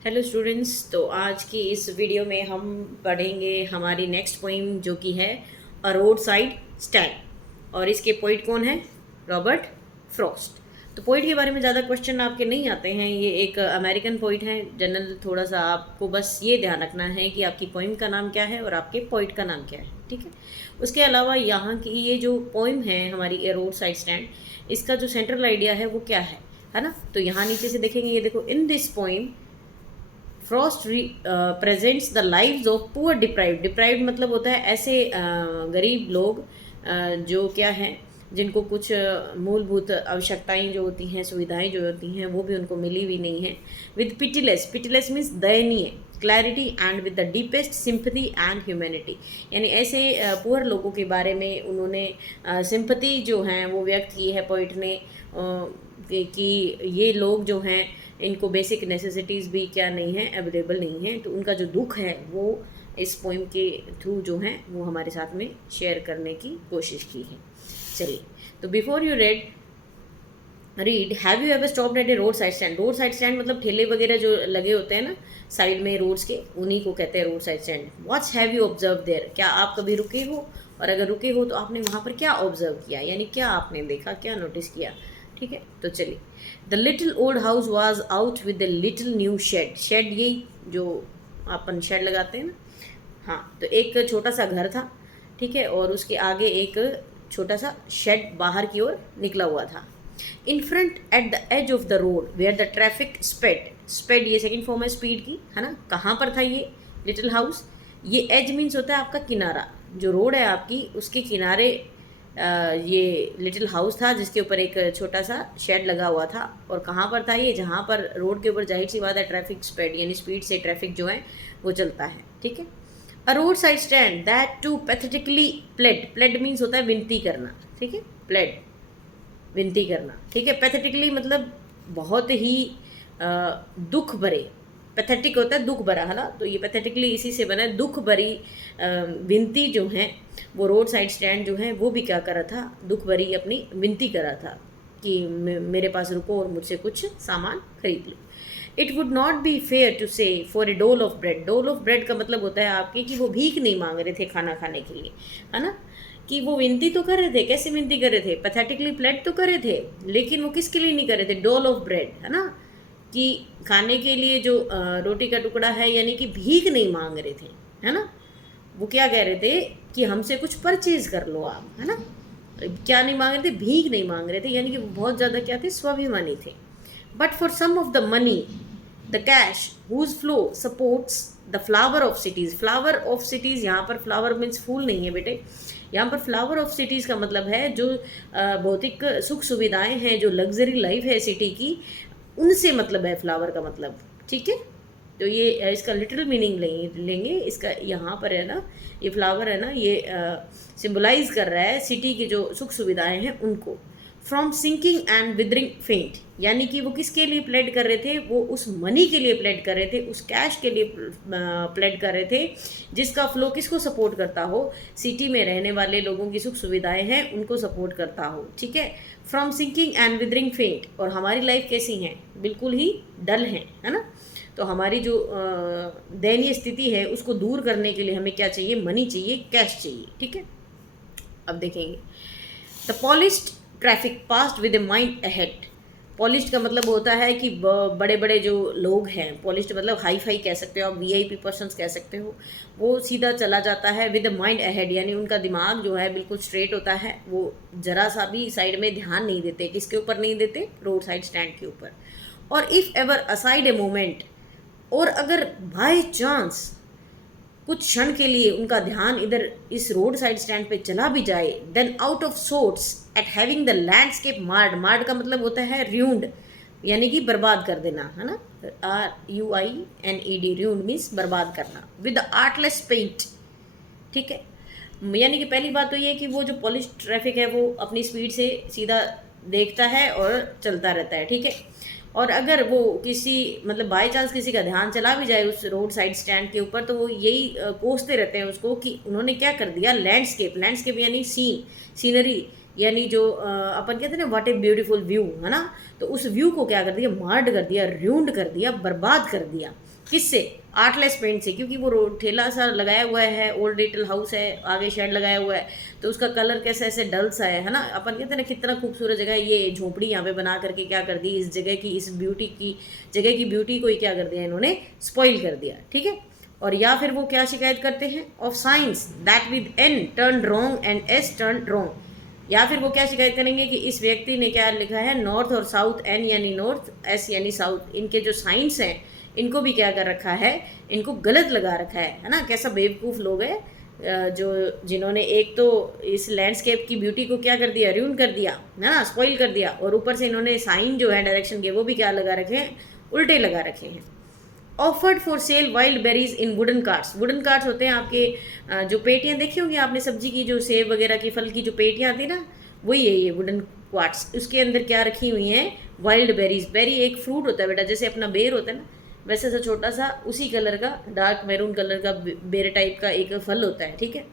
Hello students. तो आज की इस वीडियो में हम पढ़ेंगे हमारी नेक्स्ट पोइम जो कि है अ रोड साइड स्टैंड। और इसके पोइट कौन है? Robert Frost. तो पोइट के बारे में ज़्यादा क्वेश्चन आपके नहीं आते हैं। ये एक अमेरिकन पोइट हैं। जनरल थोड़ा सा आपको बस ये ध्यान रखना है कि आपकी पोइम का नाम क्या है और आपके पोइट का नाम क्या है, ठीक है। उसके अलावा यहाँ की ये जो पोइम है हमारी ए रोड साइड स्टैंड, इसका जो सेंट्रल आइडिया है वो क्या है ना। तो यहाँ नीचे से देखेंगे, ये देखो, in this poem Frost presents the lives of poor deprived. Deprived मतलब होता है ऐसे गरीब लोग जो क्या हैं, जिनको कुछ मूलभूत आवश्यकताएं जो होती हैं, सुविधाएं जो होती हैं, वो भी उनको मिली हुई नहीं है। विद पिटीलेस, पिटीलेस मीन्स दयनीय, clarity and with the deepest sympathy and humanity. यानी ऐसे पुअर लोगों के बारे में उन्होंने सिंपथी जो हैं वो व्यक्त की है पोइट ने, कि ये लोग जो हैं इनको बेसिक नेसेसिटीज़ भी क्या नहीं है, अवेलेबल नहीं है। तो उनका जो दुख है वो इस पोइम के थ्रू जो है वो हमारे साथ में शेयर करने की कोशिश की है। चलिए, तो before you read, have you ever stopped at A road side stand. Road side stand मतलब ठेले वगैरह जो लगे होते हैं ना साइड में रोड्स के, उन्हीं को कहते हैं road side stand. What's have you observe there, क्या आप कभी रुके हो? और अगर रुके हो तो आपने वहाँ पर क्या ऑब्जर्व किया, यानी क्या आपने देखा, क्या नोटिस किया, ठीक है। तो चलिए, the little old house was out with the little new shed. Shed यही जो अपन शेड लगाते हैं ना, हाँ। तो एक छोटा सा घर था, ठीक है, और उसके आगे एक छोटा सा शेड बाहर की ओर निकला हुआ था। In front at the edge of the road where the traffic sped, sped ये सेकेंड फॉर्म है स्पीड की, है ना। कहाँ पर था ये लिटिल हाउस? ये एज मीन्स होता है आपका किनारा, जो रोड है आपकी उसके किनारे ये लिटिल हाउस था जिसके ऊपर एक छोटा सा शेड लगा हुआ था। और कहाँ पर था ये? जहाँ पर रोड के ऊपर जाहिर सी बात है ट्रैफिक स्पीड, यानी स्पीड से ट्रैफिक जो है वो चलता है, ठीक है। A road side stand that too pathetically played, played means होता है विनती करना, ठीक है, प्लेड विनती करना, ठीक है। पैथेटिकली मतलब बहुत ही दुख भरे, पैथेटिक होता है दुख भरा, है ना। तो ये पैथेटिकली इसी से बना है, दुख भरी विनती जो है वो रोड साइड स्टैंड जो है वो भी क्या कर रहा था, दुख भरी अपनी विनती कर रहा था कि मेरे पास रुको और मुझसे कुछ सामान खरीद लो। It would not be fair to say for a dole of bread. Dole of bread का मतलब होता है आपके कि वो भीख नहीं मांग रहे थे खाना खाने के लिए, है ना। कि वो विनती तो कर रहे थे, कैसे विनती कर रहे थे? पैथेटिकली प्लेड तो कर रहे थे, लेकिन वो किसके लिए नहीं कर रहे थे? डोल ऑफ ब्रेड, है ना, कि खाने के लिए जो रोटी का टुकड़ा है, यानी कि भीख नहीं मांग रहे थे, है ना। वो क्या कह रहे थे कि हमसे कुछ परचेज कर लो आप, है ना। क्या नहीं मांग रहे थे? भीख नहीं मांग रहे थे, यानी कि वो बहुत ज़्यादा क्या थे, स्वाभिमानी थे। But for some of the money the cash whose flow supports the flower of cities. Flower of cities, यहाँ पर फ्लावर मीन्स फूल नहीं है बेटे, यहाँ पर फ्लावर ऑफ सिटीज़ का मतलब है जो भौतिक सुख सुविधाएं हैं, जो लग्जरी लाइफ है सिटी की, उनसे मतलब है फ्लावर का मतलब, ठीक है। तो ये इसका लिटरल मीनिंग लेंगे इसका, यहाँ पर है ना ये फ्लावर है ना, ये सिंबलाइज कर रहा है सिटी की जो सुख सुविधाएं हैं उनको। फ्रॉम सिंकिंग एंड विदरिंग फेंट, यानी कि वो किसके लिए प्लेड कर रहे थे? वो उस मनी के लिए प्लेड कर रहे थे, उस कैश के लिए प्लेड कर रहे थे जिसका फ्लो किसको सपोर्ट करता हो? सिटी में रहने वाले लोगों की सुख सुविधाएं हैं उनको सपोर्ट करता हो, ठीक है। फ्रॉम सिंकिंग एंड विदरिंग फेंट, और हमारी लाइफ कैसी है? बिल्कुल ही डल है ना। तो हमारी जो दयनीय स्थिति है उसको दूर करने के लिए हमें क्या चाहिए? मनी चाहिए, कैश चाहिए, ठीक है। अब देखेंगे, the polished traffic past with a mind ahead. Polished का मतलब होता है कि बड़े बड़े जो लोग हैं, पॉलिश्ड मतलब हाई फाई कह सकते हो आप, वीआईपी पर्सन्स कह सकते हो, वो सीधा चला जाता है विद माइंड अहेड, यानी उनका दिमाग जो है बिल्कुल स्ट्रेट होता है, वो जरा सा भी साइड में ध्यान नहीं देते। किसके ऊपर नहीं देते? रोड साइड स्टैंड के ऊपर। और if ever aside a moment, और अगर बाय चांस कुछ क्षण के लिए उनका ध्यान इधर इस रोड साइड स्टैंड पे चला भी जाए, then out of sorts at having the landscape marred. Marred का मतलब होता है र्यूंड, यानी कि बर्बाद कर देना, है ना। RUINED, र्यूंड मीन्स बर्बाद करना, विद आर्टलेस पेंट, ठीक है। यानी कि पहली बात तो ये कि वो जो पॉलिश ट्रैफिक है वो अपनी स्पीड से सीधा देखता है और चलता रहता है, ठीक है। और अगर वो किसी मतलब बाय चांस किसी का ध्यान चला भी जाए उस रोड साइड स्टैंड के ऊपर, तो वो यही कोसते रहते हैं उसको कि उन्होंने क्या कर दिया? लैंडस्केप, लैंडस्केप यानी सीन, सीनरी, यानी जो अपन कहते हैं ना व्हाट ए ब्यूटीफुल व्यू, है ना, तो उस व्यू को क्या कर दिया, मार्ड कर दिया, र्यूंड कर दिया, बर्बाद कर दिया। किससे? आर्टलेस पेंट से, क्योंकि वो ठेला सा लगाया हुआ है, ओल्ड रिटेल हाउस है, आगे शेड लगाया हुआ है, तो उसका कलर कैसे ऐसे डल सा है ना। अपन कहते हैं ना कितना खूबसूरत जगह है, ये झोपड़ी यहाँ पे बना करके क्या कर दी, इस जगह की, इस ब्यूटी की जगह की ब्यूटी को ही क्या कर दिया इन्होंने, स्पॉइल कर दिया, ठीक है। और या फिर वो क्या शिकायत करते हैं, of science that with an turn wrong and S turn wrong. या फिर वो क्या शिकायत करेंगे कि इस व्यक्ति ने क्या लिखा है, नॉर्थ और साउथ, एन यानी नॉर्थ, एस यानी साउथ, इनके जो साइंस हैं इनको भी क्या कर रखा है, इनको गलत लगा रखा है ना। कैसा बेवकूफ़ लोग हैं जो जिन्होंने एक तो इस लैंडस्केप की ब्यूटी को क्या कर दिया, र्यून कर दिया, है ना, स्पॉइल कर दिया, और ऊपर से इन्होंने साइन जो है डायरेक्शन के वो भी क्या लगा रखे हैं, उल्टे लगा रखे हैं। Offered for sale wild berries in wooden carts. Wooden carts होते हैं आपके जो पेटियाँ देखी होंगी आपने सब्जी की, जो सेब वगैरह की फल की जो पेटियाँ आती ना, वही है ये वुडन कार्ट्स। उसके अंदर क्या रखी हुई हैं, वाइल्ड बेरीज। बेरी एक फ्रूट होता है बेटा, जैसे अपना बेर होता है ना, वैसे सा छोटा सा उसी कलर का, डार्क मैरून कलर का बेर टाइप का एक फल होता है, ठीक है।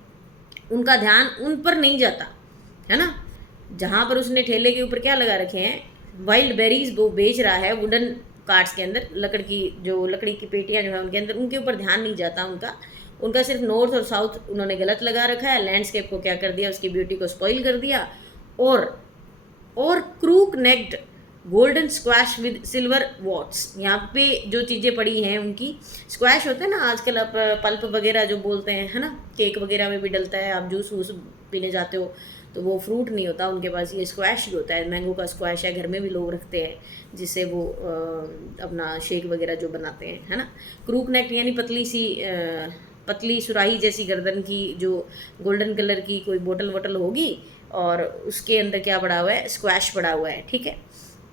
उनका ध्यान उन पर नहीं जाता, है ना। जहाँ पर उसने ठेले के ऊपर क्या लगा रखे हैं, वाइल्ड बेरीज वो बेच रहा है वुडन कार्ट्स के अंदर, लकड़ी की पेटियाँ जो है उनके अंदर, उनके ऊपर ध्यान नहीं जाता उनका सिर्फ नॉर्थ और साउथ उन्होंने गलत लगा रखा है। लैंडस्केप को क्या कर दिया, उसकी ब्यूटी को स्पॉइल कर दिया। और crook necked golden squash with silver warts. यहाँ पे जो चीज़ें पड़ी हैं उनकी, स्क्वैश होता है ना आजकल, आप पल्प वगैरह जो बोलते हैं, है ना, केक वगैरह में भी डलता है, आप जूस वूस पीने जाते हो तो वो फ्रूट नहीं होता उनके पास, ये स्क्वैश ही होता है। मैंगो का स्क्वैश है, घर में भी लोग रखते हैं, जिससे वो अपना शेक वगैरह जो बनाते हैं, है ना। क्रूक नेक यानी पतली सुराही जैसी गर्दन की, जो गोल्डन कलर की कोई बोतल वोटल होगी, और उसके अंदर क्या पड़ा हुआ है, स्क्वैश पड़ा हुआ है, ठीक है।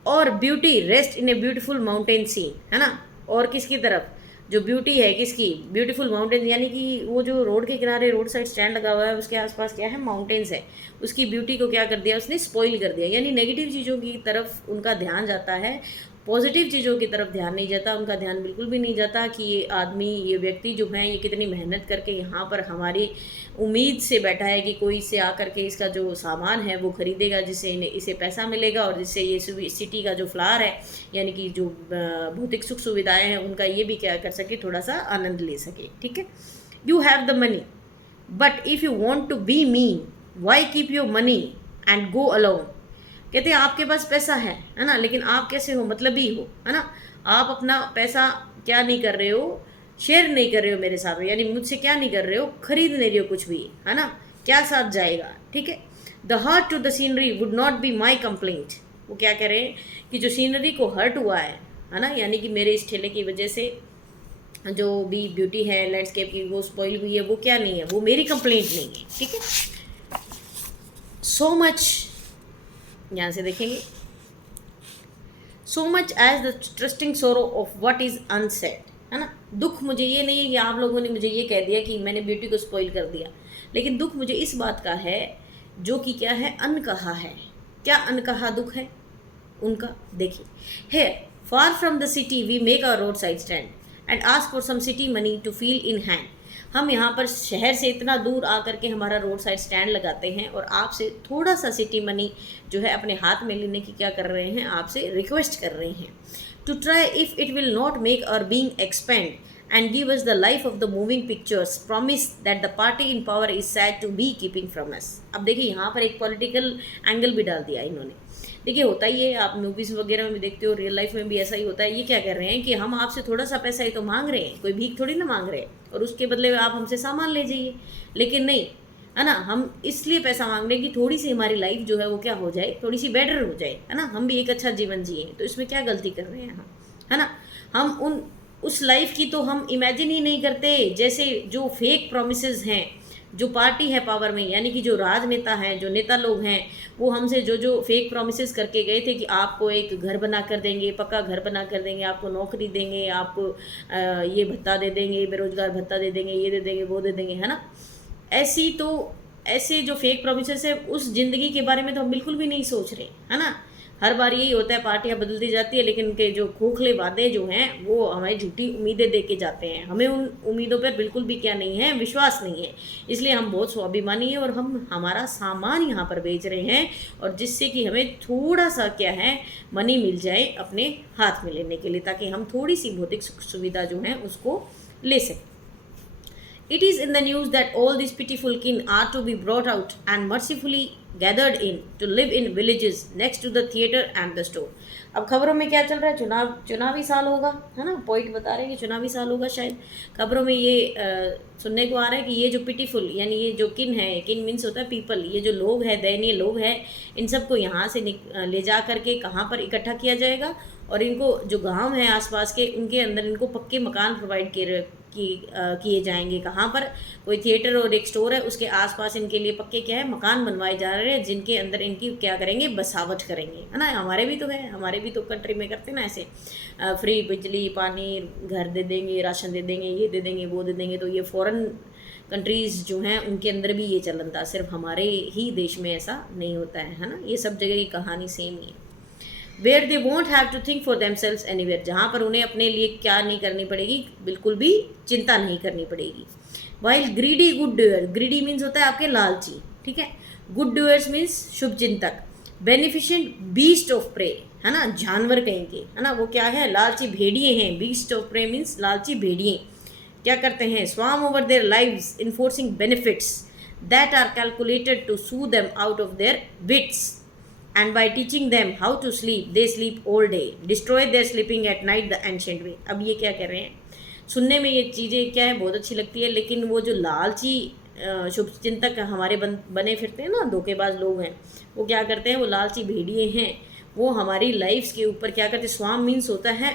और beauty rest in a beautiful mountain scene, है ना। और किसकी तरफ, जो ब्यूटी है किसकी, ब्यूटीफुल माउंटेन्स, यानी कि वो जो रोड के किनारे रोड साइड स्टैंड लगा हुआ है उसके आसपास क्या है, माउंटेन्स है, उसकी ब्यूटी को क्या कर दिया उसने, स्पॉइल कर दिया। यानी नेगेटिव चीज़ों की तरफ उनका ध्यान जाता है, पॉजिटिव चीज़ों की तरफ ध्यान नहीं जाता। उनका ध्यान बिल्कुल भी नहीं जाता कि ये आदमी, ये व्यक्ति जो है, ये कितनी मेहनत करके यहाँ पर हमारी उम्मीद से बैठा है कि कोई इससे आकर के इसका जो सामान है वो खरीदेगा, जिससे इसे पैसा मिलेगा, और जिससे ये सिटी का जो फ्लावर है, यानी कि जो भौतिक सुख सुविधाएं हैं उनका ये भी क्या कर सके, थोड़ा सा आनंद ले सके, ठीक है। You have the money but if you want to be mean why keep your money and go alone. कहते हैं आपके पास पैसा है ना, लेकिन आप कैसे हो, मतलबी हो, है ना। आप अपना पैसा क्या नहीं कर रहे हो, शेयर नहीं कर रहे हो मेरे साथ, यानी मुझसे क्या नहीं कर रहे हो, खरीद नहीं रहे हो कुछ भी, है ना, क्या साथ जाएगा, ठीक है। The hurt to the scenery would not be my complaint. वो क्या कह रहे हैं कि जो सीनरी को हर्ट हुआ है ना, यानी कि मेरे इस ठेले की वजह से जो भी ब्यूटी है लैंडस्केप की वो स्पॉइल हुई है, वो क्या नहीं है, वो मेरी कंप्लेंट नहीं है, ठीक है। सो मच, यहाँ से देखेंगे, so much as the trusting sorrow of what is unsaid, है ना। दुख मुझे ये नहीं है कि आप लोगों ने मुझे ये कह दिया कि मैंने ब्यूटी को स्पॉइल कर दिया, लेकिन दुख मुझे इस बात का है जो कि क्या है, अनकहा है। क्या अनकहा दुख है उनका, देखिए, है far from the city we make our road side stand and ask for some city money to feel in hand. हम यहाँ पर शहर से इतना दूर आकर के हमारा रोड साइड स्टैंड लगाते हैं और आपसे थोड़ा सा सिटी मनी जो है अपने हाथ में लेने की क्या कर रहे हैं, आपसे रिक्वेस्ट कर रहे हैं, to try if it will not make our being expend and give us the life of the moving pictures, promise that the party in power is sad to be keeping from us। अब देखिए यहाँ पर एक political angle भी डाल दिया इन्होंने। देखिए होता ही है, आप मूवीज़ वगैरह में भी देखते हो, रियल लाइफ में भी ऐसा ही होता है। ये क्या कर रहे हैं कि हम आपसे थोड़ा सा पैसा ही तो मांग रहे हैं, कोई भीख थोड़ी ना मांग रहे हैं, और उसके बदले में आप हमसे सामान ले जाइए। लेकिन नहीं, है ना, हम इसलिए पैसा मांग रहे हैं कि थोड़ी सी हमारी लाइफ जो है वो क्या हो जाए, थोड़ी सी बेटर हो जाए, है ना, हम भी एक अच्छा जीवन जिए। तो इसमें क्या गलती कर रहे हैं हम, है ना। हम उस लाइफ की तो हम इमेजिन ही नहीं करते, जैसे जो फेक प्रोमिसेस हैं, जो पार्टी है पावर में, यानी कि जो राजनेता हैं, जो नेता लोग हैं, वो हमसे जो फेक प्रोमिसेस करके गए थे कि आपको एक घर बना कर देंगे, पक्का घर बना कर देंगे, आपको नौकरी देंगे, आपको ये भत्ता दे देंगे, बेरोजगार भत्ता दे देंगे, ये दे देंगे, वो दे देंगे, है ना। ऐसे जो फेक प्रोमिसेस है, उस ज़िंदगी के बारे में तो हम बिल्कुल भी नहीं सोच रहे, है ना। हर बार यही होता है, पार्टियां बदलती जाती है, लेकिन उनके जो खोखले वादे जो हैं वो हमें झूठी उम्मीदें दे के जाते हैं। हमें उन उम्मीदों पर बिल्कुल भी क्या नहीं है, विश्वास नहीं है। इसलिए हम बहुत स्वाभिमानी हैं और हम हमारा सामान यहाँ पर बेच रहे हैं, और जिससे कि हमें थोड़ा सा क्या है, मनी मिल जाए अपने हाथ में लेने के लिए, ताकि हम थोड़ी सी भौतिक सुख सुविधा जो है उसको ले सकें। It is in the news that all these pitiful kin are to be brought out and mercifully gathered in to live in villages next to the theatre and the store. अब खबरों में क्या चल रहा है, चुनावी साल होगा, है ना, पॉइंट बता रहे हैं कि चुनावी साल होगा शायद। खबरों में ये सुनने को आ रहा है कि ये जो पिटीफुल यानी ये जो किन है, किन मीन्स होता है पीपल, ये जो लोग हैं, दयनीय लोग हैं, इन सबको यहाँ से ले जा करके कहाँ पर इकट्ठा किया जाएगा, और इनको जो गांव हैं आसपास के, उनके अंदर इनको पक्के मकान प्रोवाइड किए जाएंगे। कहाँ पर, कोई थिएटर और एक स्टोर है उसके आसपास इनके लिए पक्के क्या है, मकान बनवाए जा रहे हैं, जिनके अंदर इनकी क्या करेंगे, बसावट करेंगे, है ना। हमारे भी तो है, हमारे भी तो कंट्री में करते ना ऐसे, फ्री बिजली पानी, घर दे देंगे, राशन दे देंगे, ये दे देंगे, वो दे देंगे। तो ये फॉरेन कंट्रीज़ जो हैं उनके अंदर भी ये चलन था, सिर्फ हमारे ही देश में ऐसा नहीं होता है ना। ये सब जगह की कहानी सेम ही है। Where they won't have to think for themselves anywhere, जहाँ पर उन्हें अपने लिए क्या नहीं करनी पड़ेगी, बिल्कुल भी चिंता नहीं करनी पड़ेगी। While greedy good doer, greedy means होता है आपके लालची, ठीक है। गुड डूअर्स मीन्स शुभ चिंतक। बेनिफिशेंट बीस्ट ऑफ प्रे, है ना, जानवर कहीं के, है ना, वो क्या है, लालची भेड़िए हैं। बीस्ट ऑफ प्रे मीन्स लालची भेड़िए क्या करते हैं, swarm over their lives enforcing benefits that are calculated to sue them out of their wits, and by teaching them how to sleep they sleep all day, destroy their sleeping at night the ancient way। अब ये क्या कर रहे हैं, सुनने में ये चीज़ें क्या है, बहुत अच्छी लगती है, लेकिन वो जो लालची शुभ चिंतक हमारे बने फिरते हैं ना, धोखेबाज लोग हैं, वो क्या करते हैं, वो लालची भेड़िए हैं, वो हमारी लाइफ्स के ऊपर क्या करते हैं, स्वाम मीन्स होता है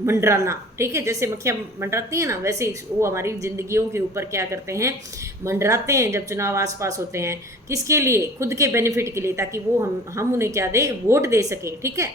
मंडराना, ठीक है, जैसे मक्खियाँ मंडराती हैं ना, वैसे वो हमारी ज़िंदगियों के ऊपर क्या करते हैं, मंडराते हैं जब चुनाव आसपास होते हैं। किसके लिए, खुद के बेनिफिट के लिए, ताकि वो हम उन्हें क्या दें, वोट दे सकें, ठीक है।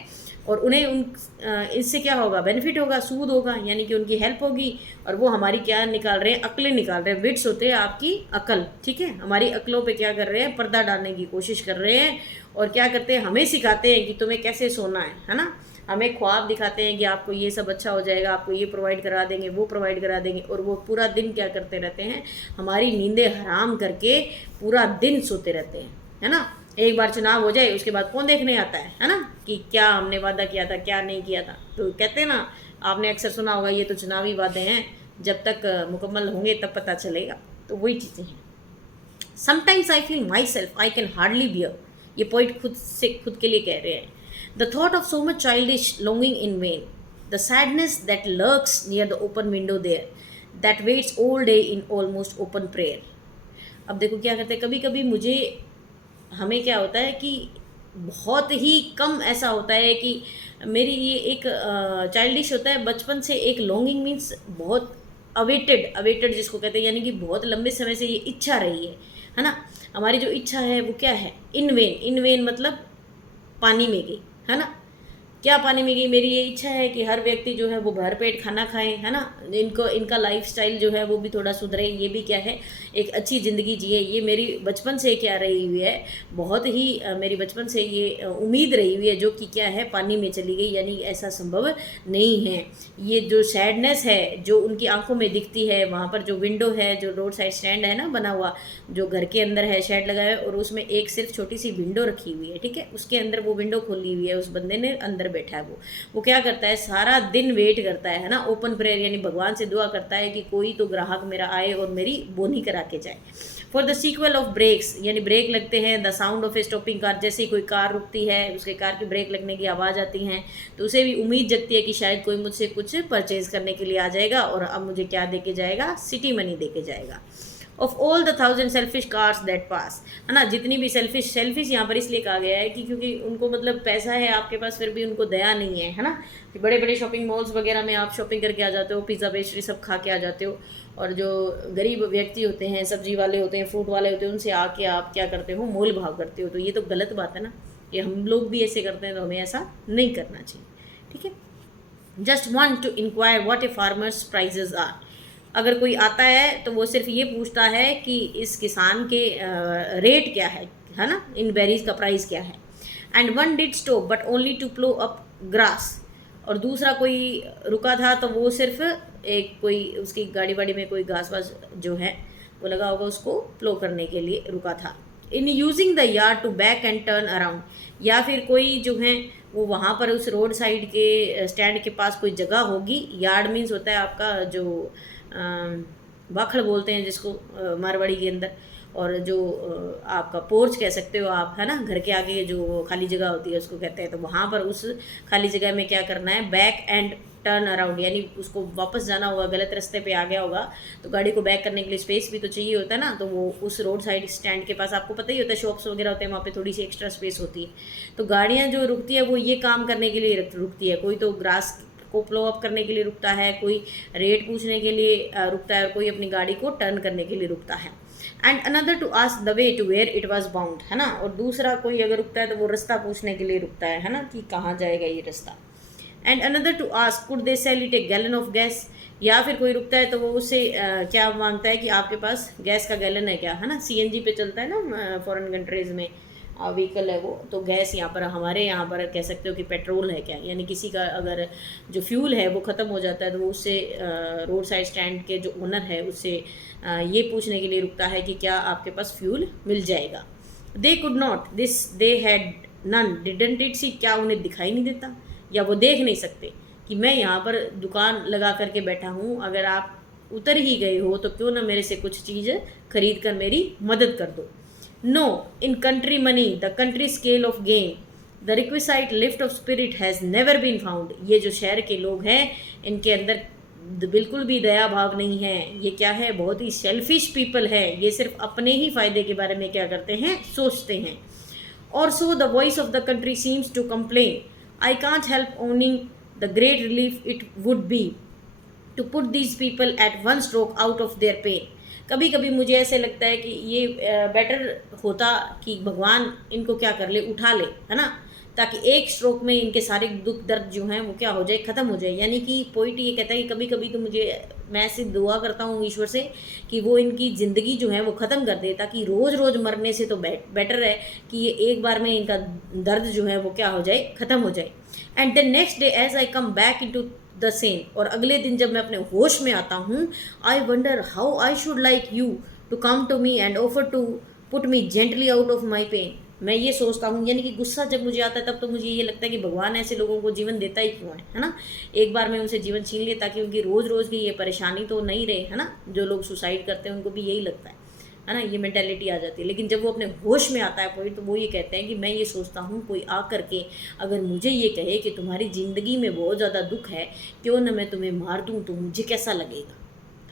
और उन्हें इससे क्या होगा, बेनिफिट होगा, सूद होगा, यानी कि उनकी हेल्प होगी, और वो हमारी क्या निकाल रहे हैं, अकलें निकाल रहे हैं। विट्स होते हैं आपकी अकल, ठीक है, हमारी अकलों पे क्या कर रहे हैं, पर्दा डालने की कोशिश कर रहे हैं, और क्या करते हैं, हमें सिखाते हैं कि तुम्हें कैसे सोना है ना। हमें ख्वाब दिखाते हैं कि आपको ये सब अच्छा हो जाएगा, आपको ये प्रोवाइड करा देंगे, वो प्रोवाइड करा देंगे, और वो पूरा दिन क्या करते रहते हैं, हमारी नींदें हराम करके पूरा दिन सोते रहते हैं, है ना। एक बार चुनाव हो जाए उसके बाद कौन देखने आता है ना, कि क्या हमने वादा किया था, क्या नहीं किया था। तो कहते हैं ना, आपने अक्सर सुना होगा, ये तो चुनावी वादे हैं, जब तक मुकम्मल होंगे तब पता चलेगा। तो वही चीज़ें हैं। Sometimes I feel my self I can hardly bear, ये पॉइंट खुद के लिए कह रहे हैं। The thought of so much childish longing in vain, the sadness that lurks near the open window there, that waits all day in almost open prayer. अब देखो क्या कहते हैं, कभी कभी हमें क्या होता है कि बहुत ही कम ऐसा होता है कि मेरी ये एक चाइल्डिश होता है, बचपन से एक लॉन्गिंग मीन्स बहुत अवेटेड जिसको कहते हैं, यानी कि बहुत लंबे समय से ये इच्छा रही है ना। हमारी जो इच्छा है वो क्या है, इन वेन मतलब पानी में गई, है ना। क्या पानी में गई, मेरी ये इच्छा है कि हर व्यक्ति जो है वो भरपेट खाना खाए, है ना, इनका लाइफस्टाइल जो है वो भी थोड़ा सुधरे, ये भी क्या है, एक अच्छी ज़िंदगी जिए। ये मेरी बचपन से क्या रही हुई है, बहुत ही मेरी बचपन से ये उम्मीद रही हुई है, जो कि क्या है, पानी में चली गई, यानी ऐसा संभव नहीं है। ये जो सैडनेस है जो उनकी आंखों में दिखती है, वहाँ पर जो विंडो है, जो रोड साइड स्टैंड है ना बना हुआ, जो घर के अंदर है, शेड लगा है, और उसमें एक सिर्फ छोटी सी विंडो रखी हुई है, ठीक है, उसके अंदर वो विंडो खोली हुई है, उस बंदे ने अंदर बैठा है। वो क्या करता है, सारा दिन वेट करता है ना, ओपन प्रेयर, यानी भगवान से दुआ करता है कि कोई तो ग्राहक मेरा आए और मेरी बोनी करा के जाए। For the sequel of brakes, यानी ब्रेक लगते हैं, the sound of a stopping car, जैसे ही कोई कार रुकती है, उसके कार की ब्रेक लगने की आवाज़ आती है, तो उसे भी उम्मीद जगती है कि शायद कोई मुझसे कुछ परचेज करने के लिए आ जाएगा, और अब मुझे क्या दे के जाएगा, सिटी मनी दे के जाएगा। Of all the 1000 selfish cars that pass, है ना, जितनी भी सेल्फिश यहाँ पर इसलिए कहा गया है कि क्योंकि उनको मतलब पैसा है आपके पास, फिर भी उनको दया नहीं है ना, कि बड़े बड़े शॉपिंग मॉल्स वगैरह में आप शॉपिंग करके आ जाते हो, पिज़्ज़ा पेस्ट्री सब खा के आ जाते हो, और जो गरीब व्यक्ति होते हैं, सब्जी वाले होते हैं, फ्रूट वाले होते हैं, उनसे आके आप क्या करते हो, मोल भाव करते हो। तो ये तो गलत बात है ना, ये हम लोग भी ऐसे करते हैं, तो हमें ऐसा नहीं करना चाहिए, ठीक है। Just want to inquire what a farmers prices are, अगर कोई आता है तो वो सिर्फ ये पूछता है कि इस किसान के रेट क्या है ना, इन बेरीज का प्राइस क्या है। And one did stop but only to plough up grass, और दूसरा कोई रुका था तो वो सिर्फ एक कोई उसकी गाड़ी वाड़ी में कोई घास वास जो है वो लगा होगा उसको प्लो करने के लिए रुका था। In using the yard to back and turn around, या फिर कोई जो है वो वहाँ पर उस रोड साइड के स्टैंड के पास कोई जगह होगी। यार्ड मीन्स होता है आपका जो बाखड़ बोलते हैं जिसको मारवाड़ी के अंदर, और जो आपका पोर्च कह सकते हो आप, है ना, घर के आगे जो खाली जगह होती है उसको कहते हैं। तो वहाँ पर उस खाली जगह में क्या करना है, बैक एंड टर्न अराउंड, यानी उसको वापस जाना होगा, गलत रास्ते पे आ गया होगा तो गाड़ी को बैक करने के लिए स्पेस भी तो चाहिए होता है ना। तो वो उस रोड साइड स्टैंड के पास आपको पता ही होता है शॉप्स वगैरह होते हैं, वहाँ पे थोड़ी सी एक्स्ट्रा स्पेस होती है। तो गाड़ियाँ जो रुकती है वो ये काम करने के लिए रुकती है। कोई तो ग्रास को प्लो अप करने के लिए रुकता है, कोई रेट पूछने के लिए रुकता है, और कोई अपनी गाड़ी को टर्न करने के लिए रुकता है। And another to ask the way to where it was bound, है ना। और दूसरा कोई अगर रुकता है तो वो रास्ता पूछने के लिए रुकता है ना, कि कहाँ जाएगा ये रास्ता। And another to ask could they sell it a gallon of gas, या फिर कोई रुकता है तो वो उससे क्या मांगता है कि आपके पास गैस का गैलन है क्या, है ना। सीएनजी पे चलता है ना फॉरेन कंट्रीज़ में व्हीकल है वो, तो गैस यहाँ पर, हमारे यहाँ पर कह सकते हो कि पेट्रोल है क्या, यानी किसी का अगर जो फ्यूल है वो ख़त्म हो जाता है तो वो उससे रोड साइड स्टैंड के जो ओनर है उससे ये पूछने के लिए रुकता है कि क्या आपके पास फ्यूल मिल जाएगा। They could not this they had none didn't it see, क्या उन्हें दिखाई नहीं देता या वो देख नहीं सकते कि मैं यहाँ पर दुकान लगा करके बैठा हूँ, अगर आप उतर ही गए हो तो क्यों ना मेरे से कुछ चीज़ खरीद कर मेरी मदद कर दो। No in country money the country scale of gain the requisite lift of spirit has never been found, ये जो शहर के लोग हैं इनके अंदर बिल्कुल भी दया भाव नहीं है। ये क्या है, बहुत ही सेल्फिश पीपल है, ये सिर्फ अपने ही फ़ायदे के बारे में क्या करते हैं, सोचते हैं। और so the voice of the country seems to complain I can't help owning the great relief it would be to put these people at one stroke out of their pain. कभी कभी मुझे ऐसे लगता है कि ये बेटर होता कि भगवान इनको क्या कर ले, उठा ले, है ना, ताकि एक स्ट्रोक में इनके सारे दुख दर्द जो हैं वो क्या हो जाए, ख़त्म हो जाए। यानी कि पोइट ये कहता है कि कभी कभी तो मैं ऐसे दुआ करता हूँ ईश्वर से कि वो इनकी ज़िंदगी जो है वो ख़त्म कर दे, ताकि रोज़ रोज़ मरने से तो बेटर है कि ये एक बार में इनका दर्द जो है वो क्या हो जाए, ख़त्म हो जाए। And the next day as I come back into the same, और अगले दिन जब मैं अपने होश में आता हूँ, I wonder how I should like you to come to me and offer to put me gently out of my pain. मैं ये सोचता हूँ, यानी कि गुस्सा जब मुझे आता है तब तो मुझे ये लगता है कि भगवान ऐसे लोगों को जीवन देता ही क्यों है ना। एक बार में उनसे जीवन छीन ले ताकि उनकी रोज़ रोज़ की ये परेशानी तो नहीं रहे, है ना। जो लोग सुसाइड करते हैं उनको भी यही लगता है ना, ये मेंटेलिटी आ जाती है। लेकिन जब वो अपने होश में आता है पॉइंट, तो वो ये कहते हैं कि मैं ये सोचता हूँ कोई आ करके अगर मुझे ये कहे कि तुम्हारी ज़िंदगी में बहुत ज़्यादा दुख है, क्यों ना मैं तुम्हें मार दूँ, तो मुझे कैसा लगेगा,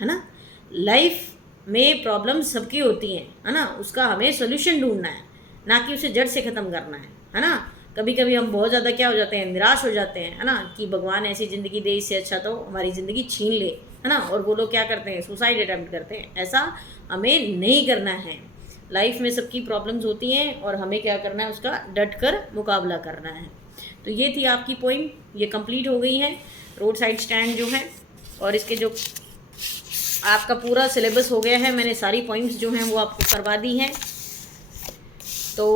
है ना। लाइफ में प्रॉब्लम सबकी होती हैं, है ना, उसका हमें सोल्यूशन ढूंढना है, ना कि उसे जड़ से ख़त्म करना है ना। कभी कभी हम बहुत ज़्यादा क्या हो जाते हैं, निराश हो जाते हैं, है ना, कि भगवान ऐसी ज़िंदगी दे, इससे अच्छा तो हमारी ज़िंदगी छीन ले, है ना। और वो लोग क्या करते हैं, सुसाइड अटैम्प्ट करते हैं। ऐसा हमें नहीं करना है। लाइफ में सबकी प्रॉब्लम्स होती हैं और हमें क्या करना है, उसका डट कर मुकाबला करना है। तो ये थी आपकी पोइम, ये कंप्लीट हो गई है, रोड साइड स्टैंड जो है। और इसके जो आपका पूरा सिलेबस हो गया है, मैंने सारी पोइम्स जो हैं वो आपको करवा दी हैं। तो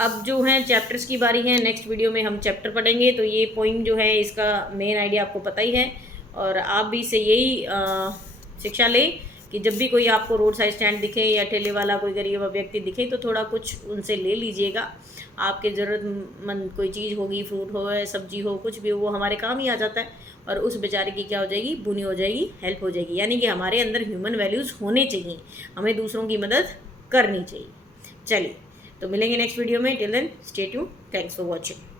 अब जो हैं चैप्टर्स की बारी है, नेक्स्ट वीडियो में हम चैप्टर पढ़ेंगे। तो ये पोइम जो है इसका मेन आइडिया आपको पता ही है, और आप भी से यही शिक्षा लें कि जब भी कोई आपको रोड साइड स्टैंड दिखे या ठेले वाला कोई गरीब व्यक्ति दिखे तो थोड़ा कुछ उनसे ले लीजिएगा। आपके ज़रूरतमंद कोई चीज़ होगी, फ्रूट हो या सब्जी हो, कुछ भी हो, वो हमारे काम ही आ जाता है, और उस बेचारे की क्या हो जाएगी, बुनी हो जाएगी, हेल्प हो जाएगी। यानी कि हमारे अंदर ह्यूमन वैल्यूज़ होने चाहिए, हमें दूसरों की मदद करनी चाहिए। चलिए, तो मिलेंगे नेक्स्ट वीडियो में। Till then stay tuned, thanks for watching.